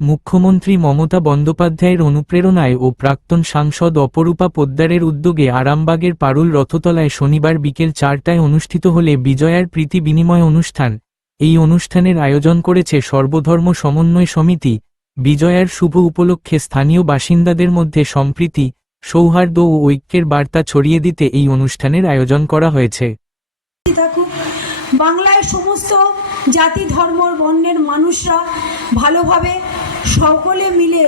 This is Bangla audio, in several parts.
মুখ্যমন্ত্রী মমতা বন্দ্যোপাধ্যায়ের অনুপ্রেরণায় ও প্রাক্তন সাংসদ অপরূপা পোদ্দারের উদ্যোগে আরামবাগের পারুল রথতলায় শনিবার বিকেল চারটায় অনুষ্ঠিত হলে বিজয়ার প্রীতি বিনিময় অনুষ্ঠান। এই অনুষ্ঠানের আয়োজন করেছে সর্বধর্ম সমন্বয় সমিতি। বিজয়ার শুভ উপলক্ষে স্থানীয় বাসিন্দাদের মধ্যে সম্প্রীতি, সৌহার্দ্য ও ঐক্যের বার্তা ছড়িয়ে দিতে এই অনুষ্ঠানের আয়োজন করা হয়েছে। বাংলায় সমস্ত জাতি, ধর্ম, বর্ণের মানুষরা ভালোভাবে সকলে মিলে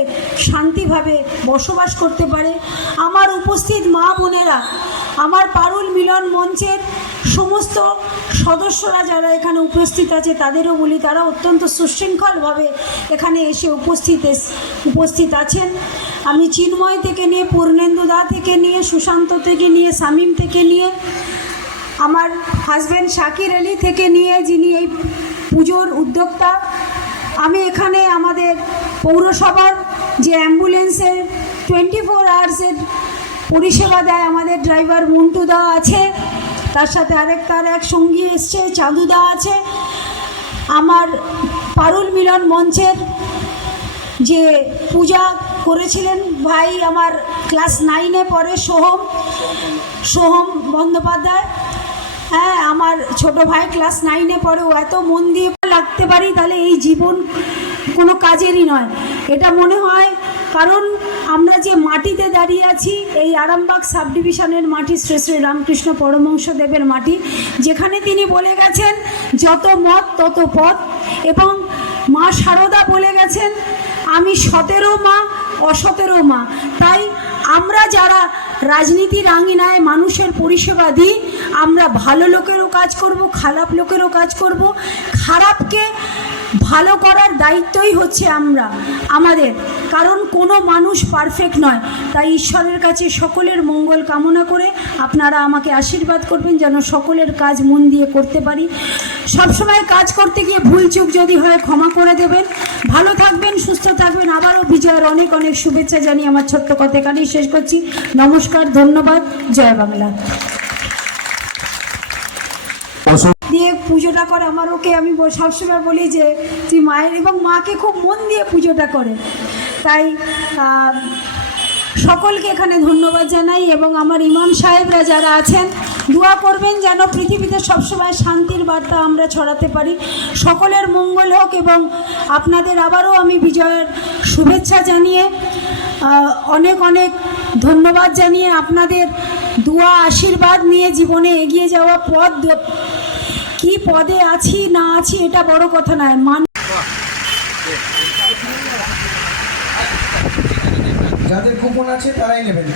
শান্তিভাবে বসবাস করতে পারে। আমার উপস্থিত মা বোনেরা, আমার পারুল মিলন মঞ্চের সমস্ত সদস্যরা যারা এখানে উপস্থিত আছে, তাদেরও বলি, তারা অত্যন্ত সুশৃঙ্খলভাবে এখানে এসে উপস্থিত উপস্থিত আছেন। আমি চিন্ময় থেকে নিয়ে, পূর্ণেন্দু দা থেকে নিয়ে, সুশান্ত থেকে নিয়ে, শামীম থেকে নিয়ে, আমার হাজব্যান্ড শাকির আলী থেকে নিয়ে, যিনি এই পুজোর উদ্যোক্তা, আমি এখানে আমাদের পৌরসভার যে অ্যাম্বুলেন্সের টোয়েন্টি ফোর আওয়ার্সের পরিষেবা দেয় আমাদের ড্রাইভার মন্টুদা আছে। তার সাথে আরেক তার এক সঙ্গী এসছে চাঁদুদা আছে। আমার পারুল মিলন মঞ্চের যে পূজা করেছিলেন ভাই আমার ক্লাস নাইনে পড়ে সোহম সোহম বন্দ্যোপাধ্যায়। হ্যাঁ আমার ছোট ভাই ক্লাস নাইনে পড়ে ও এত মন দিয়ে লাগতে পারি, তাহলে এই জীবন কোনো কাজেরই নয়। এটা মনে হয় কারণ আমরা যে মাটিতে দাঁড়িয়ে আছি, এই আরামবাগ সাব ডিভিশনের মাটি শ্রী শ্রী রামকৃষ্ণ পরমহংসদেবের মাটি, যেখানে তিনি বলে গেছেন, যত মত, তত পথ। এবং মা সারদা বলে গেছেন, আমি সতেরো মা, অসতেরো মা। তাই আমরা যারা রাজনীতির আঙিনায় মানুষের পরিষেবা দিই। আমরা ভালো লোকেরও কাজ করব, খারাপ লোকেরও কাজ করব। খারাপকে ভালো করার দায়িত্বই হচ্ছে আমরা। আমাদের। কারণ কোনো মানুষ পারফেক্ট নয়। তাই ঈশ্বরের কাছে সকলের মঙ্গল কামনা করে আপনারা আমাকে আশীর্বাদ করবেন যেন সকলের কাজ মন দিয়ে করতে পারি। সবসময় কাজ করতে গিয়ে ভুল চুক যদি হয় ক্ষমা করে দেবেন। ভালো থাকবেন। সুস্থ থাকবেন। আবারও বিজয়ের অনেক অনেক শুভেচ্ছা জানি আমার ছোট্ট কথা এখানেই শেষ করছি। নমস্কার, ধন্যবাদ, জয় বাংলা। দিয়ে পুজোটা করে আমার ওকে আমি সবসময় বলি যে, তুই মায়ের এবং মাকে খুব মন দিয়ে পুজোটা করে। তাই সকলকে এখানে ধন্যবাদ জানাই এবং আমার ইমাম সাহেবরা যারা আছেন, দোয়া করবেন যেন পৃথিবীতে সবসময় শান্তির বার্তা আমরা ছড়াতে পারি। সকলের মঙ্গল হোক এবং আপনাদের আবারও আমি বিজয়ের শুভেচ্ছা জানিয়ে অনেক অনেক ধন্যবাদ জানিয়ে আপনাদের দোয়া, আশীর্বাদ নিয়ে জীবনে এগিয়ে যাওয়া পদ কি পদে আছি, না আছি, এটা বড় কথা নয়। মান যাদের কুপন আছে তারাই নেবেন।